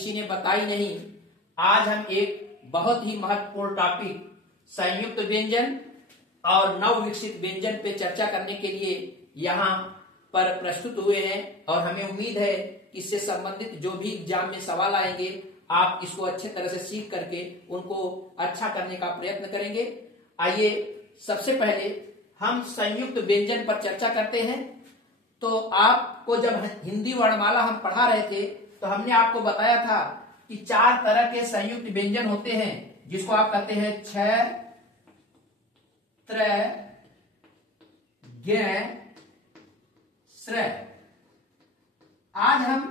किसी ने बताई नहीं। आज हम एक बहुत ही महत्वपूर्ण टॉपिक संयुक्त व्यंजन और नव विकसित व्यंजन पे चर्चा करने के लिए यहाँ पर प्रस्तुत हुए हैं और हमें उम्मीद है कि इससे संबंधित जो भी एग्जाम में सवाल आएंगे आप इसको अच्छे तरह से सीख करके उनको अच्छा करने का प्रयत्न करेंगे। आइए सबसे पहले हम संयुक्त व्यंजन पर चर्चा करते हैं। तो आपको जब हिंदी वर्णमाला हम पढ़ा रहे थे तो हमने आपको बताया था कि 4 तरह के संयुक्त व्यंजन होते हैं जिसको आप कहते हैं क्षय, त्रय, ज्ञ, श्रय। आज हम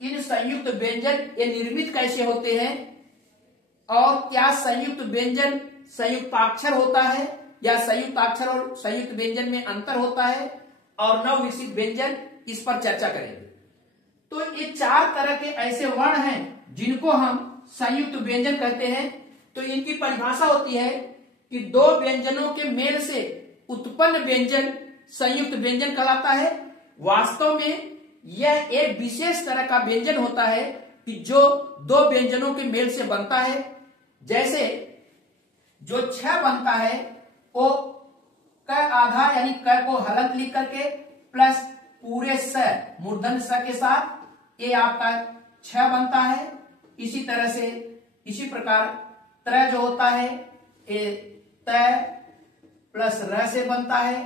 इन संयुक्त व्यंजन ये निर्मित कैसे होते हैं और क्या संयुक्त व्यंजन संयुक्ताक्षर होता है या संयुक्ताक्षर और संयुक्त व्यंजन में अंतर होता है और नव विकसित व्यंजन, इस पर चर्चा करेंगे। तो ये 4 तरह के ऐसे वर्ण हैं जिनको हम संयुक्त व्यंजन कहते हैं। तो इनकी परिभाषा होती है कि 2 व्यंजनों के मेल से उत्पन्न व्यंजन संयुक्त व्यंजन कहलाता है। वास्तव में यह एक विशेष तरह का व्यंजन होता है कि जो 2 व्यंजनों के मेल से बनता है। जैसे जो क्षय बनता है वो क आधा यानी क को हलंत लिख करके प्लस पूरे स मूर्धन्य स के साथ ये आपका क्षय बनता है। इसी तरह से इसी प्रकार त्रय जो होता है ये तय प्लस र से बनता है,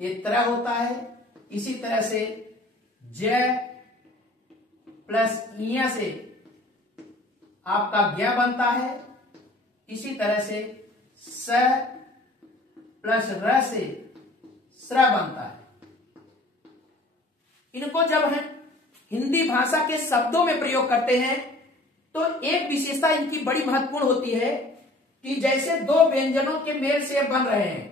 ये त्रय होता है। इसी तरह से जय प्लस इया से आपका ज्ञ बनता है। इसी तरह से स प्लस र से स्र बनता है। इनको जब हम हिंदी भाषा के शब्दों में प्रयोग करते हैं तो एक विशेषता इनकी बड़ी महत्वपूर्ण होती है कि जैसे 2 व्यंजनों के मेल से बन रहे हैं,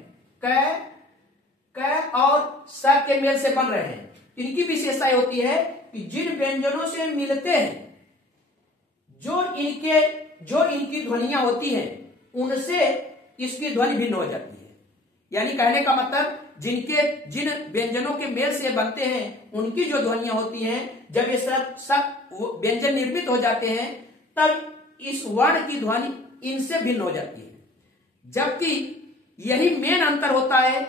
क और स के मेल से बन रहे हैं, इनकी विशेषता होती है कि जिन व्यंजनों से मिलते हैं जो इनकी ध्वनियां होती हैं उनसे इसकी ध्वनि भिन्न हो जाती है। यानी कहने का मतलब जिन व्यंजनों के मेल से बनते हैं उनकी जो ध्वनियां होती हैं जब ये सब व्यंजन निर्मित हो जाते हैं तब इस वर्ण की ध्वनि इनसे भिन्न हो जाती है। जबकि यही मेन अंतर होता है।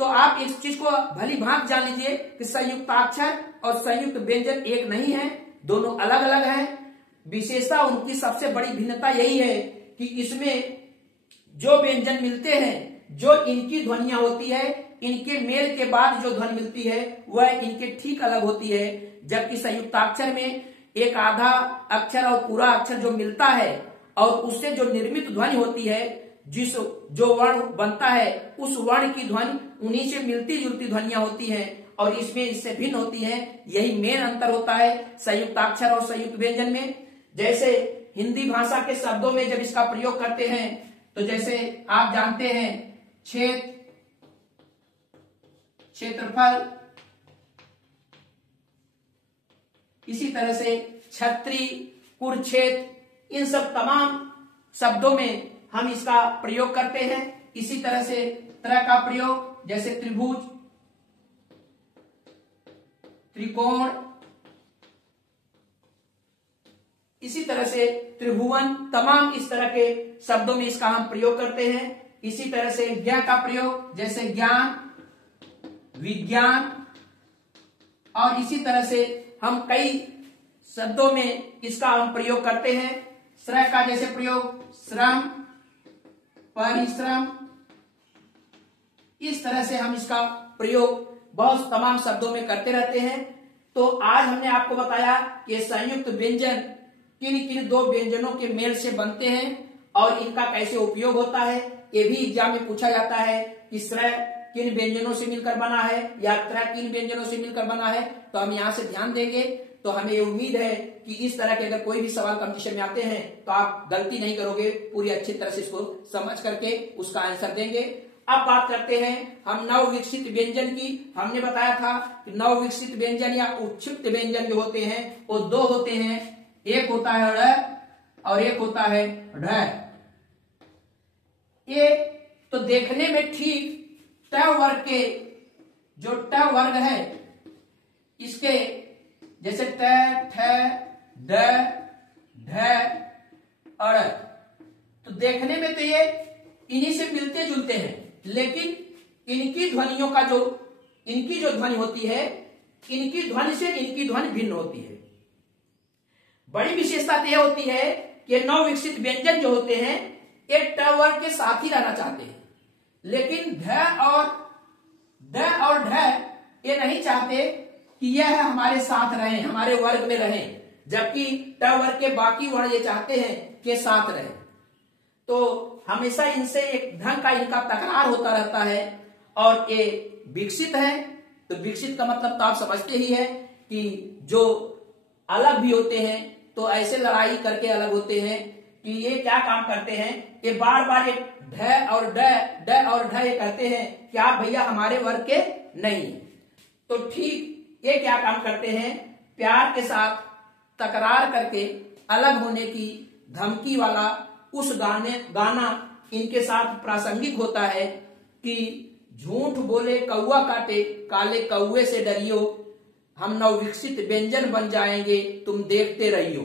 तो आप इस चीज को भली भांति जान लीजिए कि संयुक्ताक्षर और संयुक्त व्यंजन एक नहीं है, दोनों अलग अलग हैं। विशेषता उनकी सबसे बड़ी भिन्नता यही है कि इसमें जो व्यंजन मिलते हैं, जो इनकी ध्वनियां होती है, इनके मेल के बाद जो ध्वनि मिलती है वह इनके ठीक अलग होती है। जबकि संयुक्ताक्षर में एक आधा अक्षर और पूरा अक्षर जो मिलता है और उससे जो निर्मित ध्वनि होती है, जो वर्ण बनता है उस वर्ण की ध्वनि उन्हीं से मिलती जुलती ध्वनियां होती हैं और इसमें इससे भिन्न होती हैं। यही मेन अंतर होता है संयुक्ताक्षर और संयुक्त व्यंजन में। जैसे हिंदी भाषा के शब्दों में जब इसका प्रयोग करते हैं तो जैसे आप जानते हैं क्षेत्र, क्षेत्रफल, इसी तरह से छत्री, कुरुक्षेत्र, इन सब तमाम शब्दों में हम इसका प्रयोग करते हैं। इसी तरह से त्रय का प्रयोग जैसे त्रिभुज, त्रिकोण, इसी तरह से त्रिभुवन, तमाम इस तरह के शब्दों में इसका हम प्रयोग करते हैं। इसी तरह से ज्ञ का प्रयोग जैसे ज्ञान, विज्ञान, और इसी तरह से हम कई शब्दों में इसका हम प्रयोग करते हैं। श्रय का जैसे प्रयोग श्रम, परिश्रम, इस तरह से हम इसका प्रयोग बहुत तमाम शब्दों में करते रहते हैं। तो आज हमने आपको बताया कि संयुक्त व्यंजन किन किन 2 व्यंजनों के मेल से बनते हैं और इनका कैसे उपयोग होता है। ये भी एग्जाम में पूछा जाता है कि श्रय किन व्यंजनों से मिलकर बना है या त्रय किन व्यंजनों से मिलकर बना है। तो हम यहाँ से ध्यान देंगे। तो हमें ये उम्मीद है कि इस तरह के अगर कोई भी सवाल कंपटीशन में आते हैं तो आप गलती नहीं करोगे, पूरी अच्छी तरह से इसको समझ करके उसका आंसर देंगे। अब बात करते हैं हम नव विकसित व्यंजन की। हमने बताया था कि नव विकसित व्यंजन या उत्क्षिप्त व्यंजन जो होते हैं वो 2 होते हैं, एक होता है ड़ और एक होता है ढ। ये तो देखने में ठीक ट वर्ग के जो ट वर्ग है इसके जैसे ट, ठ, ड, ढ और ड़। तो देखने में तो ये इन्हीं से मिलते जुलते हैं, लेकिन इनकी ध्वनियों का इनकी जो ध्वनि होती है, इनकी ध्वनि से इनकी ध्वनि भिन्न होती है। बड़ी विशेषता तो यह होती है कि नव विकसित व्यंजन जो होते हैं ये ट वर्ग के साथ ही रहना चाहते हैं, लेकिन ढ और ड और ढ ये नहीं चाहते कि यह हमारे साथ रहें, हमारे वर्ग में रहें, जबकि ट वर्ग के बाकी वर्ण ये चाहते हैं कि साथ रहें। तो हमेशा इनसे एक ढंग का इनका तकरार होता रहता है। और ये विकसित है, तो विकसित का मतलब तो आप समझते ही है कि जो अलग भी होते हैं तो ऐसे लड़ाई करके अलग होते हैं कि ये क्या काम करते हैं, ये बार बार एक ढ और ड और ढ ये कहते हैं कि आप भैया हमारे वर्ग के नहीं। तो ठीक ये क्या काम करते हैं, प्यार के साथ तकरार करके अलग होने की धमकी वाला उस गाना इनके साथ प्रासंगिक होता है कि झूठ बोले कौआ काटे, काले कौए से डरियो, हम नवविकसित व्यंजन बन जाएंगे, तुम देखते रहियो।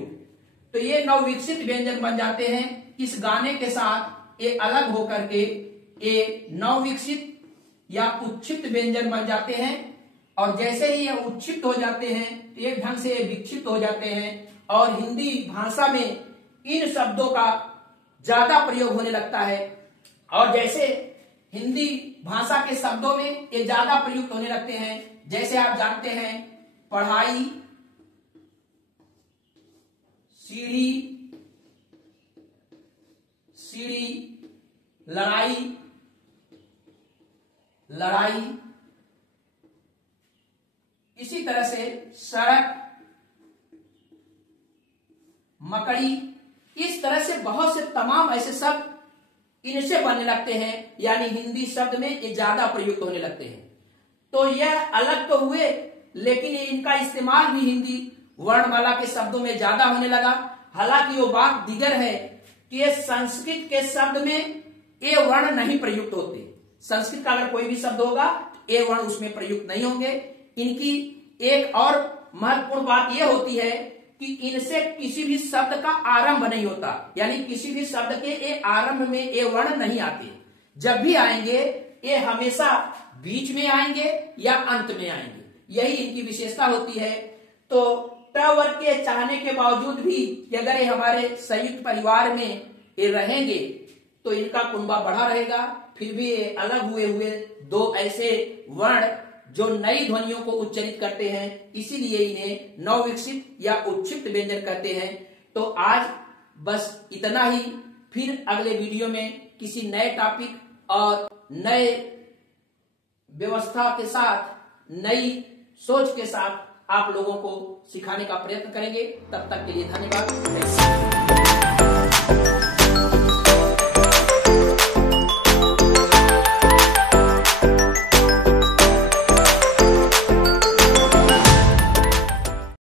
तो ये नवविकसित व्यंजन बन जाते हैं इस गाने के साथ, ये अलग होकर के ये नवविकसित या उच्छित व्यंजन बन जाते हैं। और जैसे ही ये उच्छित हो जाते हैं, एक ढंग से ये विकसित हो जाते हैं और हिंदी भाषा में इन शब्दों का ज्यादा प्रयोग होने लगता है। और जैसे हिंदी भाषा के शब्दों में ये ज्यादा प्रयुक्त होने लगते हैं, जैसे आप जानते हैं पढ़ाई, सीढ़ी, लड़ाई, इसी तरह से सड़क, मकड़ी, इस तरह से बहुत से तमाम ऐसे शब्द इनसे बनने लगते हैं, यानी हिंदी शब्द में ये ज्यादा प्रयुक्त होने लगते हैं। तो यह अलग तो हुए, लेकिन इनका इस्तेमाल भी हिंदी वर्णमाला के शब्दों में ज्यादा होने लगा। हालांकि वो बात दीगर है कि ये संस्कृत के शब्द में ये वर्ण नहीं प्रयुक्त होते। संस्कृत का अगर कोई भी शब्द होगा ये वर्ण उसमें प्रयुक्त नहीं होंगे। इनकी एक और महत्वपूर्ण बात यह होती है कि इनसे किसी भी शब्द का आरंभ नहीं होता, यानी किसी भी शब्द के ये आरंभ में ये वर्ण नहीं आते। जब भी आएंगे ये हमेशा बीच में आएंगे या अंत में आएंगे, यही इनकी विशेषता होती है। तो ट वर्ग के चाहने के बावजूद भी कि अगर ये हमारे संयुक्त परिवार में ये रहेंगे तो इनका कुनबा बढ़ा रहेगा, फिर भी ये अलग हुए दो ऐसे वर्ण जो नई ध्वनियों को उच्चारित करते हैं, इसीलिए इन्हें नवविकसित या उच्छित व्यंजन कहते हैं। तो आज बस इतना ही, फिर अगले वीडियो में किसी नए टॉपिक और नए व्यवस्था के साथ, नई सोच के साथ आप लोगों को सिखाने का प्रयत्न करेंगे। तब तक के लिए धन्यवाद।